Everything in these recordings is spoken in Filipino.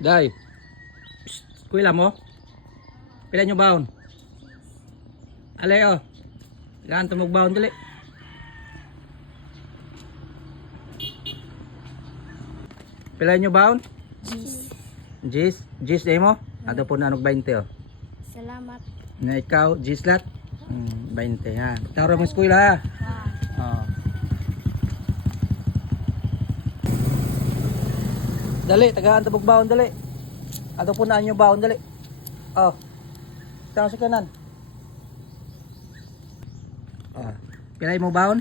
Day. Psst, kuila mo? Pila nyo baon? Alay oh. Ilan ito magbaon dali. Pila nyo baon? Jis. Jis day mo? Ato po na 20 oh. Salamat. Na ikaw, Jis lat? 20 ha. Taro mo eskwela ha. Oh. Dali, tagaan tabog baon dali. Ato po na nyo baon dali. Oh. Tama sa kanan. Oh. Pilay mo baon?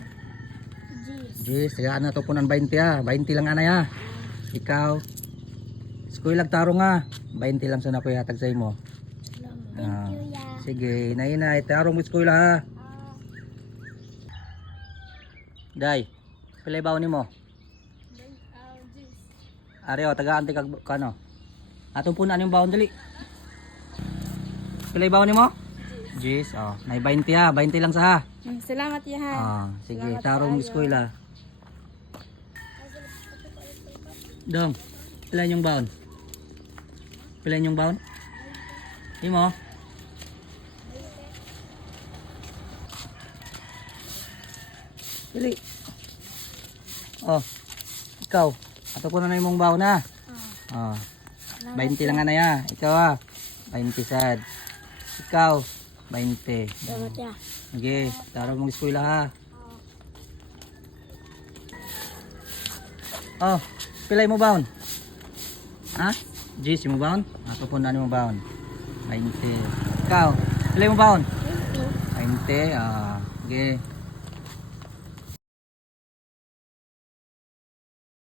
Jis, tagaan na to po ng 20 ha. 20 lang anay ha. Ikaw. Eskwela taro nga. 20 lang sa nakoy hatag sa imo. Thank you, ya. Sige, nainay, tarong mo eskwela ha. Day, pilay baon nimo? Ari o, tagaan ti kag kano. Atong punan yung baon dali. Pilay baon nimo? Jis, oh, may 20 ha, 20 lang sa ha. Salamat, ya. Sige, Salamat tarong mo kayo. eskwela. Dong, pilay yung baon? Pilay yung baon? Imo? Pili. Oh, ikaw. Ato ko na imong baon na. Oh. 20 lang na ya. Ikaw ah. 20 sad. Ikaw 20. Salamat, ya. Okay, taro mong eskwela ha. Oh, pilay mo baon? Ha? Jis mo baon? Ato po na mo baon. 20. Ikaw, pilay mo baon? 20. Ah, okay.